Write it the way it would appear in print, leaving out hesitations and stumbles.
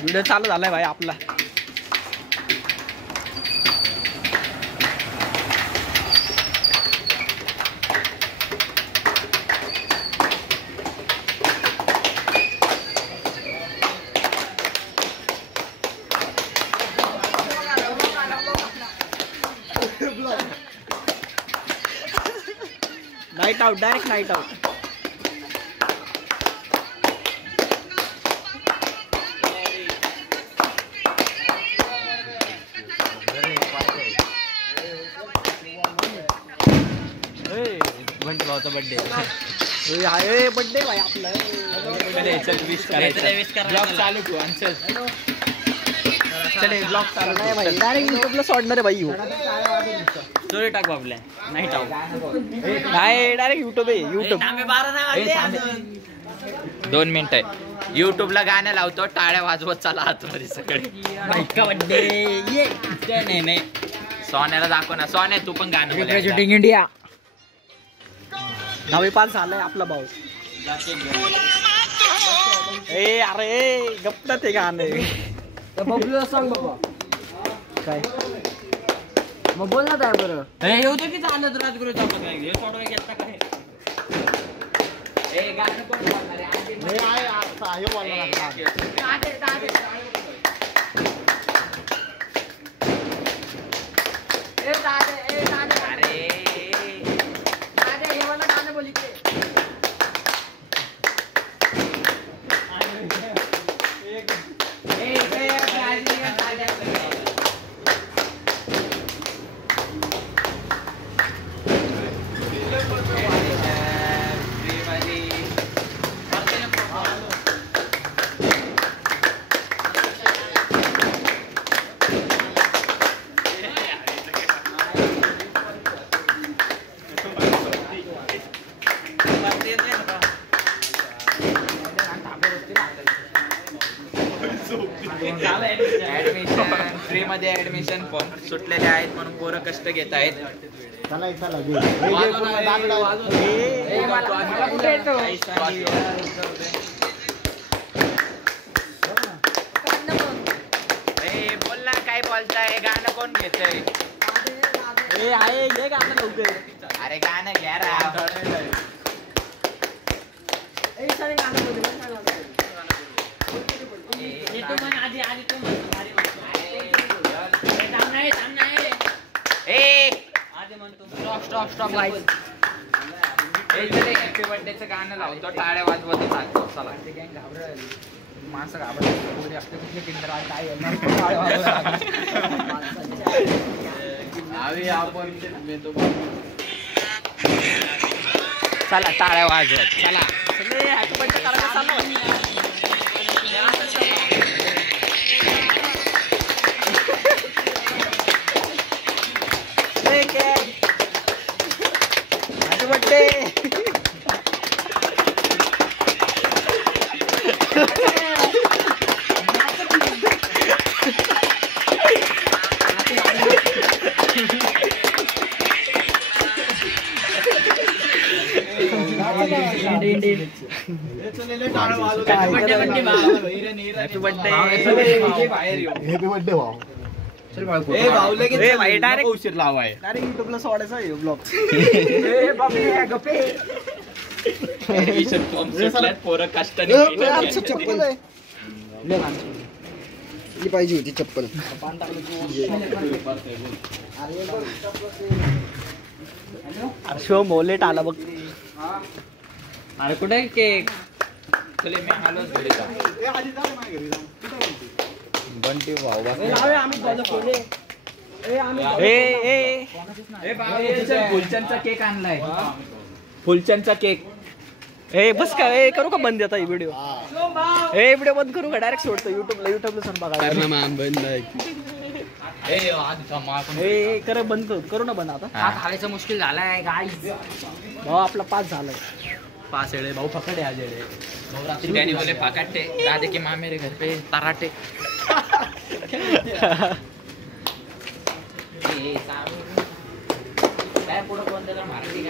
Video चालू झालाय भाई आपला. Night out, direct night out. Birthday birthday भाई आपला. चल विश करायचं. ब्लॉग चालू ठेव आणि चल. चले ब्लॉग चालू नाही भाई, डायरेक्ट युट्यूबला सोडणार आहे भाई. स्टोरी टाक बाबल्या. नाईट आउट काय डायरेक्ट युट्यूब आहे. युट्यूब 2 मिनिट आहे. युट्यूबला गाणं लावतो, टाळ्या वाजवत चला आतमध्ये सगळे. नाही सोन्याला दाखव ना. सोन्या तू पण गाणं रिप्रेझेंटिंग इंडिया. 9वी पास झालाय आपला भाऊ. ए अरे गप्प ते गाणं. बबलू सांग बाबा काय मग बोल ना काय बरं. येऊ दे की चालत राजगुरू चौकात काय हे सोडवा घेतला काय. ए गाणं कोण बोलणार आहे? नाही आहे आता हे बोलणार ऍडमिशन फ्री मध्ये ऍडमिशन फॉर्म सुटलेले आहेत म्हणून पोरं कष्ट घेत आहेत. बोल ना काय बोलताय. गाणं कोण घेतय? हे गाणं लवकर. अरे गाणं घ्या रा. स्टॉप हॅपी बर्थडेचं गाणं लावतो, टाळ्या वाजवत चालतो. चला माणसं चला टाळ्या वाजवत चला. हॅपी बर्थडे करायला चाललो. Happy birthday. डायरेक्ट उशीर लावाय. डायरेक्ट युट्यूबला सोडायचा ब्लॉग. पोरं कष्टाने चप्पल पाहिजे होती चप्पल. शिव मोलेट आला बघ. अरे कुठे केक चले मी आलो बंटी भाऊ. फुलचंदचा केक आणलाय. फुलचंदचा केक. बस का करू का बंद आता व्हिडिओ. व्हिडिओ बंद करू का डायरेक्ट सोडतो युट्यूबला सर बघा. कर बंद करू ना बंद. आता खायचं मुश्किल झालाय गाईस. भाऊ आपला पास झालाय. पास एड़े भाऊ पकड़े आज एड़े भाऊ रात्रि डैनी बोले पकड़ते दादे के माँ मेरे घर पे तराटे. पुढे कोणत्या मराठी